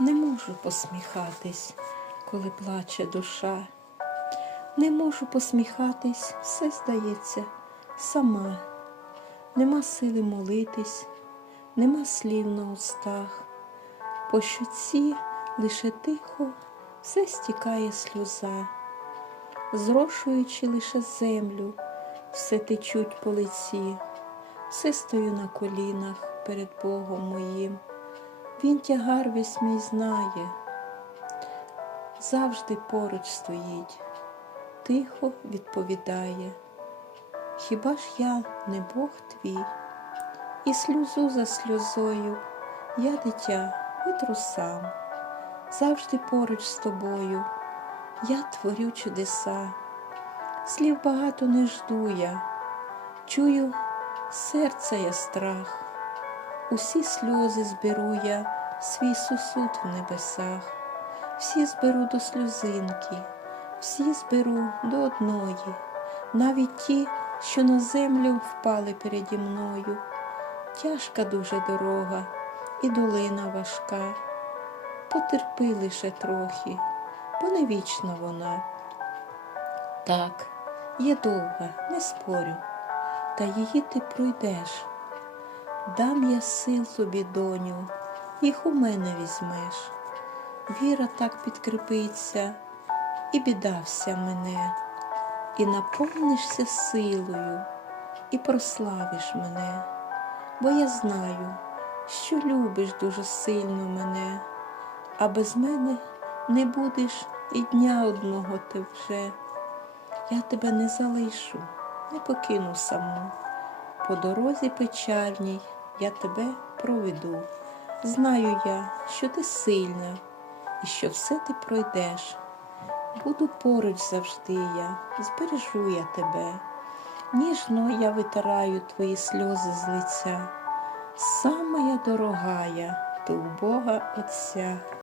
Не можу посміхатись, коли плаче душа. Не можу посміхатись, все здається, сама. Нема сили молитись, нема слів на устах. По щоці лише тихо все стікає сльоза, зрошуючи лише землю, все течуть по лиці, все стою на колінах перед Богом моїм. Він тягар весь мій знає, завжди поруч стоїть, тихо відповідає. Хіба ж я не Бог твій? І сльозу за сльозою я дитя витру сам, завжди поруч з тобою я творю чудеса, слів багато не жду я, чую серця я страх, усі сльози зберу я, свій сусуд в небесах, всі зберу до сльозинки, всі зберу до одної, навіть ті, що на землю впали переді мною. Тяжка дуже дорога і долина важка. Потерпи лише трохи, бо не вічна вона. Так, є довга, не спорю, та її ти пройдеш. Дам я сил тобі, доню, їх у мене візьмеш. Віра так підкріпиться, і біда вся мене, і наповнишся силою, і прославиш мене, бо я знаю, що любиш дуже сильно мене, а без мене не будеш і дня одного ти вже. Я тебе не залишу, не покину саму. По дорозі печальній я тебе проведу. Знаю я, що ти сильна і що все ти пройдеш. Буду поруч завжди я, збережу я тебе. Ніжно я витираю твої сльози з лиця. Сама я дорогая, то у Бога Отця.